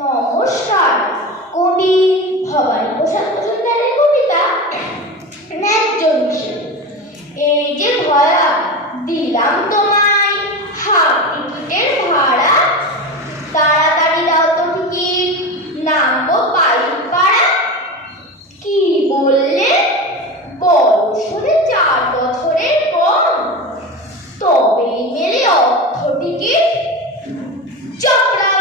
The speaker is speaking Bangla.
নমস্কার কবি ভবানী প্রসাদ মজুমদারের কবিতা ন্যায্য এই যে ভয়া দিলাম তো Jump